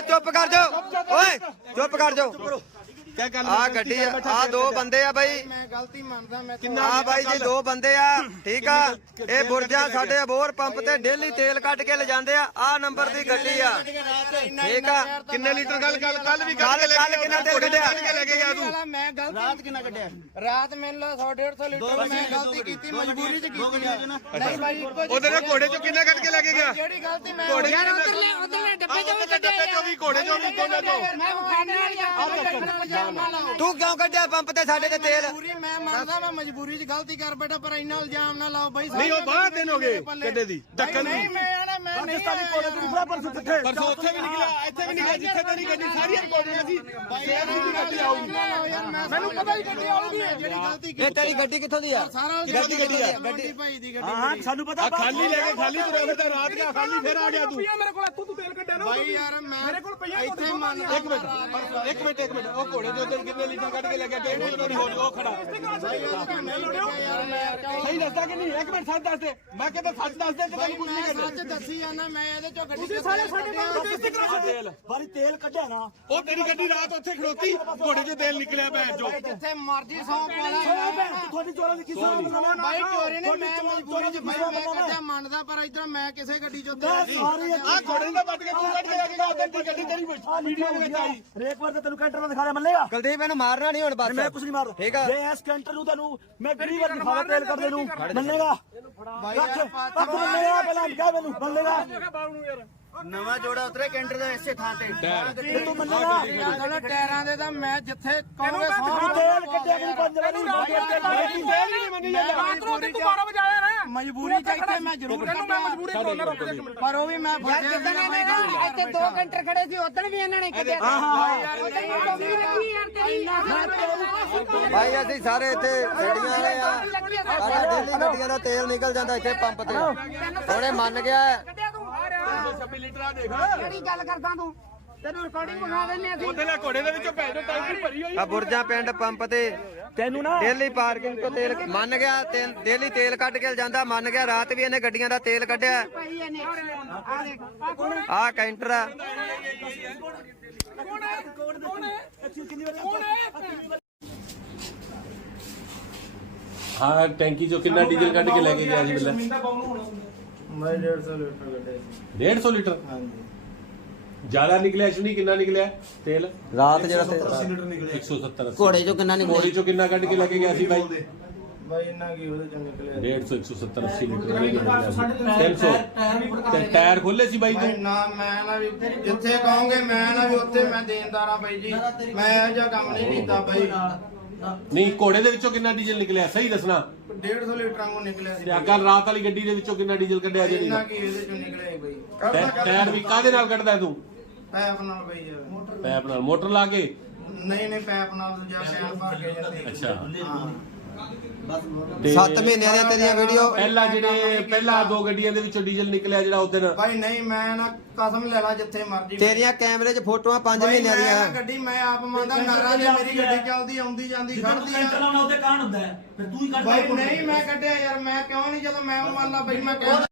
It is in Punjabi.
ਚੁੱਪ ਕਰ ਜਾਓ। ਓਏ ਚੁੱਪ ਕਰ ਜਾ ਕਿਆ ਗੱਲ ਆ ਗੱਡੀ ਆ ਦੋ ਬੰਦੇ ਆ ਬਾਈ। ਮੈਂ ਗਲਤੀ ਮੰਨਦਾ ਮੈਂ ਆ ਬਾਈ ਜੀ ਦੋ ਬੰਦੇ ਆ ਠੀਕ ਆ? ਇਹ ਬੁਰਜਾ ਸਾਡੇ ਅਬੋਰ ਪੰਪ ਤੇ ਡੇਲੀ ਤੇਲ ਕੱਢ ਕੇ ਲਿਜਾਂਦੇ ਆ। ਆ ਨੰਬਰ ਦੀ ਗੱਡੀ ਆ। ਠੀਕ ਆ? ਕਿੰਨੇ ਲੀਟਰ ਗੱਲ ਗੱਲ ਕੱਲ ਵੀ ਕੱਲ ਕੱਲ ਕਿੰਨਾ ਤੇਲ ਕੱਢਿਆ ਕੱਢ ਕੇ ਲੈ ਕੇ ਗਿਆ ਤੂੰ। ਮੈਂ ਗਲਤੀ ਰਾਤ ਕਿੰਨਾ ਕੱਢਿਆ? ਰਾਤ ਮੈਨੂੰ ਲਾ 100 150 ਲੀਟਰ ਮੈਂ ਗਲਤੀ ਕੀਤੀ ਮਜਬੂਰੀ ਚ ਕੀਤੀ। ਨਹੀਂ ਜਿਹੀ ਉਹਦੇ ਨਾਲ ਘੋੜੇ ਚੋਂ ਕਿੰਨਾ ਕੱਢ ਕੇ ਲੈ ਕੇ ਗਿਆ? ਜਿਹੜੀ ਗਲਤੀ ਮੈਂ ਘੋੜੇ ਯਾਰ ਕਿੰਨੇ- ਉਧਰਲੇ ਉਧਰਲੇ ਡੱਬੇ ਚੋਂ ਵੀ ਉਹਦੇ ਡੱਬੇ ਚੋਂ ਵੀ ਘੋੜੇ ਚੋਂ ਵੀ ਕਿੰਨਾ ਚੋਂ ਮੈਂ ਖਾਣੇ ਵਾਲੀ ਆ। ਤੂੰ ਕਿਉਂ ਕੱਢਿਆ ਪੰਪ ਤੇ ਸਾਡੇ ਤੇ ਤੇਲ? ਮਜਬੂਰੀ ਮੈਂ ਮੰਨਦਾ ਮੈਂ ਮਜਬੂਰੀ 'ਚ ਗਲਤੀ ਕਰ ਬੈਠਾ ਪਰ ਇੰਨਾ ਇਲਜ਼ਾਮ ਨਾ ਲਾਓ ਬਾਈ ਨਹੀਂ ਉਹ ਬਾਹਰ ਦਿਨ ਹੋ ਗਏ ਕਿੱਡੇ ਦੀ? ਡੱਕਨ ਨਹੀਂ ਨੂੰ ਮੈਂ ਆਣਾ ਮੈਂ ਨਹੀਂ ਆਇਆ। ਪਰਸੋਂ ਉੱਥੇ ਵੀ ਨਿਕਲਿਆ ਇੱਥੇ ਵੀ ਨਿਕਲਿਆ ਜਿੱਥੇ ਤੇਰੀ ਗੱਡੀ ਸਾਰੀਆਂ ਰਿਕਾਰਡਿੰਗਾਂ ਸੀ। ਸੇਮ ਦੀ ਗੱਡੀ ਆਊਗੀ। ਮੈਨੂੰ ਪਤਾ ਹੀ ਗੱਡੀ ਹੈ ਜਿਹੜੀ ਗਲਤੀ ਕੀਤੀ ਇਹ ਤੇਰੀ ਗੱਡੀ ਕਿੱਥੋਂ ਦੀ ਆ? ਸਾਰਾ ਕਿਹਦੀ ਗੱਡੀ ਆ? ਗੱਡੀ ਭਾਈ ਦੀ ਗੱਡੀ ਹਾਂ ਸਾਨੂੰ ਪਤਾ ਆ ਖਾਲੀ ਲੈ ਕੇ ਖਾਲੀ ਤੁਰਿਆ ਫਿਰਦਾ ਰਾਤ ਦਾ ਖਾਲੀ ਫੇਰ ਆ ਗਿਆ ਤੂੰ। ਮੇਰੇ ਕੋਲ ਇੱਥੋਂ ਤੂੰ ਤੇਲ ਕੱਢਿਆ ਨਾ ਭਾਈ ਯਾਰ ਮੈਂ ਮੇਰੇ ਕੋਲ ਪਈਆਂ ਇੱਥੇ ਮੰਨ ਇੱਕ ਮਿੰਟ ਇੱਕ ਮਿੰਟ ਇੱਕ ਮਿੰਟ। ਉਹ ਘੋੜੇ ਦੇ ਉੱਤੇ ਕਿੰਨੇ ਲੀਟਰ ਕੱਢ ਕੇ ਲੈ ਗਿਆ ਡੇਢ ਕਿਲੋ ਨਹੀਂ ਹੋ ਉਹ ਖੜਾ। ਯਾਰ ਸਹੀ ਦੱਸਦਾ ਕਿ ਨਹੀਂ? ਇੱਕ ਮਿੰਟ ਸੱਚ ਦੱਸ ਦੇ। ਮੈਂ ਕਹਿੰਦਾ ਸੱਚ ਦੱਸ ਦੇ ਤੇ ਤੈਨੂੰ ਕੁਝ ਨਹੀਂ ਮੈਂ ਕਹਿੰਦਾ। ਸੱਚ ਦੱਸੀ। ਜਾਂਦਾ ਮੈਂ ਇਹਦੇ ਚੋਂ ਗੱਡੀ ਤੁਸੀਂ ਸਾਰੇ ਸਾਡੇ ਨਾਲ ਬੇਇੱਜ਼ਤੀ ਕਰਾ ਤੇਲ ਵਾਰੀ ਤੇਲ? ਕੱਢਿਆ ਨਾ। ਉਹ ਤੇਰੀ ਗੱਡੀ? ਰਾਤ ਉੱਥੇ ਖੜੋਤੀ। ਘੋੜੇ 'ਚੋਂ ਤੇਲ ਨਿਕਲਿਆ ਭੈਣ ਚੋ। ਜਿੱਥੇ ਮਰਜ਼ੀ ਸੌ ਪਾਲਾ ਤੁਹਾਡੀ ਚੋਰਾਂ ਦੀ ਕਿਸੇ ਨੂੰ ਬਦਨਾਮ ਨਾ ਬਾਈ ਚੋਰੀ ਨੇ ਮੈਂ ਮਜਬੂਰੀ 'ਚ ਬਾਈ ਮੈਂ ਕੱਢਿਆ ਮੰਨਦਾ ਪਰ ਇਧਰ ਮੈਂ ਕਿਸੇ ਗੱਡੀ 'ਚੋਂ ਉੱਤੇ ਸਾਰੀ ਆ ਘੋੜੇ ਦਾ ਵੱਟ ਕੇ ਤੂੰ ਕੱਢ ਕੇ ਲੈ ਕੇ ਗਿਆ ਦੀ ਗੱਡੀ ਤੇਰੀ ਵੀਡੀਓ ਵਿੱਚ ਆਈ। ਰੇਕ ਵਾਰ ਤੇ ਤੈਨੂੰ ਕੈਂਟਰ ਦਾ ਦਿਖਾ ਮੰਨੇਗਾ? ਕੁਲਦੀਪ ਇਹਨੂੰ ਮਾਰਨਾ ਨਹੀਂ ਹੁਣ ਬਸ। ਮੈਂ ਕੁਝ ਨਹੀਂ ਮਾਰਦਾ। ਠੀਕ ਆ। ਜੇ ਇਸ ਕੈਂਟਰ ਨੂੰ ਤੈਨੂੰ ਮੈਂ ਗਰੀ ਵਾਰ ਦਿਖਾਵਾ ਤੇਲ ਕੱਢਦੇ ਨੂੰ ਮੰਨੇਗਾ? ਰੱਖ ਰੱਖ ਮੰਨੇਗਾ ਪਹਿਲਾਂ ਕਹਿ ਮੈਨੂੰ ਨਵਾਂ ਜੋੜਾ ਉਤਰੇ ਕੈਂਟਰ ਦਾ ਇਸੇ ਥਾਂ ਤੇ। ਤੇ ਤੂੰ ਮੰਨੇਗਾ ਯਾਰ ਟਾਇਰਾਂ ਦੇ ਤਾਂ ਮੈਂ ਜਿੱਥੇ ਕਹੋਗੇ ਤੂੰ ਸੌ ਤੇਲ ਕੱਢਿਆ ਕਿ ਪੰਜ ਵਾਰੀ ਤੇਲ ਹੀ ਨਹੀਂ ਮੰਨੀ ਜਾਂਦਾ। ਮਜਬੂਰੀ 'ਚ ਮਜਬੂਰੀ 'ਚ ਇੱਥੇ ਮੈਂ ਜ਼ਰੂਰ ਕੱਢਿਆ। ਪਰ ਉਹ ਵੀ ਮੈਂ ਯਾਰ ਜਿੱਦਣ ਇਹਨਾਂ ਨੇ ਇੱਥੇ 2 ਘੰਟੇ ਖੜੇ ਸੀ ਉਦੋਂ ਵੀ ਇਹਨਾਂ ਨੇ ਕੱਢਿਆ। ਭਾਈ ਅਸੀਂ ਸਾਰੇ ਇੱਥੇ ਗੱਡੀਆਂ ਵਾਲੇ ਆ। ਸਾਡਾ ਡੇਲੀ ਗੱਡੀਆਂ ਦਾ ਤੇਲ ਨਿਕਲ ਜਾਂਦਾ ਇੱਥੇ ਪੰਪ ਤੇ। ਉਹਨੇ ਮੰਨ ਗਿਆ 26 ਲੀਟਰ ਆ ਦੇਖ। ਕਿਹੜੀ ਗੱਲ ਕਰਦਾ ਤੂੰ? ਤੈਨੂੰ ਰਿਕਾਰਡਿੰਗ ਵਿਖਾ ਦਿੰਨੇ ਅਸੀਂ। ਉਹਦੇ ਨਾਲ ਘੋੜੇ ਦੇ ਵਿੱਚੋਂ ਭੈਣ ਚੋ ਟੈਂਕੀ ਭਰੀ ਹੋਈ ਆ? ਬੁਰਜਾ ਪਿੰਡ ਪੰਪ ਤੇ ਤੈਨੂੰ ਨਾ ਡੇਲੀ ਪਾਰਕਿੰਗ ਤੋਂ ਤੇਲ ਮੰਨ ਗਿਆ ਤੇਲ ਡੇਲੀ ਤੇਲ ਕੱਢ ਕੇ ਜਾਂਦਾ ਮੰਨ ਗਿਆ ਰਾਤ ਵੀ ਇਹਨੇ ਗੱਡੀਆਂ ਦਾ ਤੇਲ ਕੱਢਿਆ। ਭਾਈ ਇਹਨੇ? ਆ ਦੇਖ ਆ ਕੈਂਟਰ ਆ। ਹਾਂ ਟੈਂਕੀ ਚੋਂ ਕਿੰਨਾ ਡੀਜ਼ਲ ਕੱਢ ਕੇ ਲੈ ਕੇ ਗਿਆ ਸੀ ਬਿੱਲਾ ਮੈਂ 150 ਲੀਟਰ ਕੱਢਿਆ 150 ਲੀਟਰ? ਹਾਂਜੀ। ਜ਼ਿਆਦਾ ਨਿਕਲਿਆ ਸ਼ੁਨੀ ਕਿੰਨਾ ਨਿਕਲਿਆ? ਤੇਲ? ਰਾਤ ਜਿਹੜਾ ਤੇਲ 170 ਘੋੜੇ ਚੋਂ ਕਿੰਨਾ ਘੋੜੀ ਚੋਂ ਕਿੰਨਾ ਕੱਢ ਕੇ ਲੈ ਕੇ ਗਿਆ ਸੀ ਬਾਈ? ਬਾਈ ਇੰਨਾ ਕੀ ਉਹਦੇ ਚੋਂ ਨਿਕਲਿਆ 150 170 80 ਲੀਟਰ ਨਹੀਂ ਨਿਕਲਿਆ 300 ਤੇ ਟਾਇਰ ਖੋਲੇ ਸੀ ਬਾਈ ਭਾਈ ਤੂੰ? ਨਾ ਮੈਂ ਨਾ ਵੀ ਜਿੱਥੇ ਕਹੋਗੇ ਮੈਂ ਨਾ ਵੀ ਉੱਥੇ ਮੈਂ ਦੇਣਦਾਰਾ ਬਾਈ ਜੀ। ਮੈਂ ਇਹੋ ਜਿਹਾ ਕੰਮ ਨਹੀਂ ਕੀਤਾ ਬਾਈ। ਨਹੀਂ ਘੋੜੇ ਦੇ ਵਿੱਚੋਂ ਕਿੰਨਾ ਡੀਜ਼ਲ ਨਿਕਲਿਆ? ਸਹੀ ਦੱਸਣਾ। 150 ਲੀਟਰਾਂ ਕੋ ਨਿਕਲਿਆ ਸੀ। ਤੇ ਕੱਲ ਰਾਤ ਵਾਲੀ ਗੱਡੀ ਦੇ ਵਿੱਚੋਂ ਕਿੰਨਾ ਡੀਜ਼ਲ ਕੱਢਿਆ ਜਿਹੜੀ ਇੰਨਾ ਕੀ ਇਹਦੇ ਚੋਂ ਨਿਕਲਿਆ ਸੀ ਬਾਈ। ਟੈ- ਟਾਇਰ ਵੀ ਕਾਹਦੇ ਨਾਲ ਕੱਢਦਾ ਤੂੰ? ਪੈਪ ਨਾਲ ਬਾਈ ਯਾਰ ਪੈਪ ਨਾਲ। ਮੋਟਰ ਲਾ ਕੇ? ਨਹੀਂ ਨਹੀਂ ਪੈਪ ਨਾਲ ਦੂਜਾ ਪੈਪ ਭਰ ਕੇ ਜਾਂਦੇ ਅੱਛਾ। ਹਾਂ। ਤੇ 7 ਮਹੀਨਿਆਂ ਦੀਆਂ ਤੇਰੀਆਂ ਵੀਡੀਓ। ਪਹਿਲਾਂ ਜਿਹੜੇ ਪਹਿਲਾਂ ਦੋ ਗੱਡੀਆਂ ਦੇ ਵਿੱਚੋਂ ਡੀਜ਼ਲ ਨਿਕਲਿਆ ਜਿਹੜਾ ਉਸ ਦਿਨ। ਬਾਈ ਨਹੀਂ ਮੈਂ ਨਾ ਕਸਮ ਲੈ ਲਾ ਜਿੱਥੇ ਮਰਜ਼ੀ ਤੇਰੀਆਂ ਕੈਮਰੇ 'ਚ ਫੋਟੋਆਂ 5 ਬਾਈ ਮਹੀਨਿਆਂ ਮੈਂ ਨਾ ਦੀਆਂ ਗੱਡੀ ਮੈਂ ਆਪ ਮੰਨਦਾ ਨਾਰਾ ਜੇ ਮੇਰੀ ਗੱਡੀ ਚੱਲਦੀ ਆਉਂਦੀ ਜਾਂਦੀ ਖੜਦੀ ਆ। ਲਾਉਣਾ ਉਹਦੇ ਕਾਹਨ ਹੁੰਦਾ ਹੈ। ਫਿਰ ਤੂੰ ਹੀ ਕੱਢ ਨਹੀਂ ਮੈਂ ਕੱਢਿਆ ਯਾਰ ਮੈਂ ਕਿਉਂ ਨਹੀਂ ਜਦੋਂ ਮੈਂ ਮੰਨ ਲਾ ਬਾਈ ਮੈਂ ਕਹਿੰਦਾ